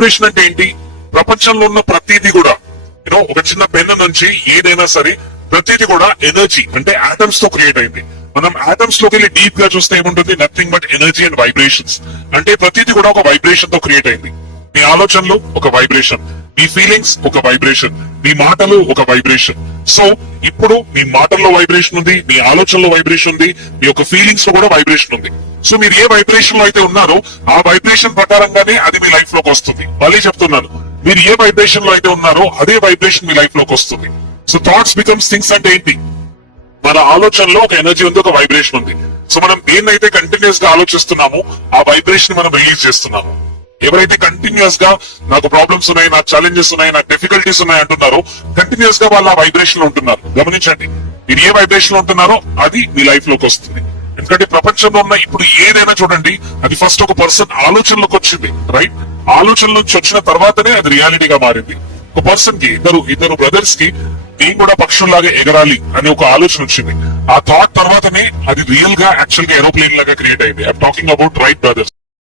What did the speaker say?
Vibration అంటే ఏంటి? ప్రపంచంలో ఉన్న ప్రతిదీ కూడా ఒక చిన్న పెన్ నుంచి ఏదైనా సరే ప్రతిదీ కూడా ఎనర్జీ అంటే ఆటమ్స్ తో క్రియేట్ అయింది. మనం ఆటమ్స్ లోకి వెళ్ళి డీప్ గా చూస్తే ఏముంటుంది? Nothing but energy and vibrations. అంటే ప్రతిదీ కూడా ఒక వైబ్రేషన్ తో క్రియేట్ అయింది. మీ ఆలోచనలు ఒక వైబ్రేషన్, మీ ఫీలింగ్స్ ఒక వైబ్రేషన్, మీ మాటలు ఒక వైబ్రేషన్. సో ఇప్పుడు మీ మాటల్లో వైబ్రేషన్ ఉంది, మీ ఆలోచనలో వైబ్రేషన్ ఉంది, మీ యొక్క ఫీలింగ్స్ లో కూడా వైబ్రేషన్ ఉంది. సో మీరు ఏ వైబ్రేషన్ లో అయితే ఉన్నారో ఆ వైబ్రేషన్ ప్రకారంగానే అది మీ లైఫ్ లోకి వస్తుంది. మళ్ళీ చెప్తున్నాను, మీరు ఏ వైబ్రేషన్ లో అయితే ఉన్నారో అదే వైబ్రేషన్ మీ లైఫ్ లోకి వస్తుంది. సో థాట్స్ బికమ్స్ థింగ్స్ అంటే ఏంటి? మన ఆలోచనలో ఒక ఎనర్జీ ఉంది, ఒక వైబ్రేషన్ ఉంది. సో మనం దేన్నైతే కంటిన్యూస్ గా ఆలోచిస్తున్నామో ఆ వైబ్రేషన్ మనం రిలీజ్ చేస్తున్నాము. ఎవరైతే కంటిన్యూస్ గా నాకు ప్రాబ్లమ్స్ ఉన్నాయి, నాకు ఛాలెంజెస్ ఉన్నాయి, నాకు డిఫికల్టీస్ ఉన్నాయి అంటున్నారో కంటిన్యూస్ గా వాళ్ళు ఆ వైబ్రేషన్ లో ఉంటున్నారు. గమనించండి, మీరు ఏ వైబ్రేషన్ లో ఉంటున్నారో అది మీ లైఫ్ లోకి వస్తుంది. ఎందుకంటే ప్రపంచంలో ఉన్న ఇప్పుడు ఏదైనా చూడండి, అది ఫస్ట్ ఒక పర్సన్ ఆలోచనలోకి వచ్చింది, రైట్? ఆలోచన నుంచి వచ్చిన తర్వాతనే అది రియాలిటీగా మారింది. ఒక పర్సన్ కి ఇద్దరు బ్రదర్స్ కి నేను కూడా పక్షుల్లాగా ఎగరాలి అనే ఒక ఆలోచన వచ్చింది. ఆ థాట్ తర్వాతనే అది రియల్ గా యాక్చువల్ గా ఏరోప్లేన్ లాగా క్రియేట్ అయింది. I'm talking about right brothers.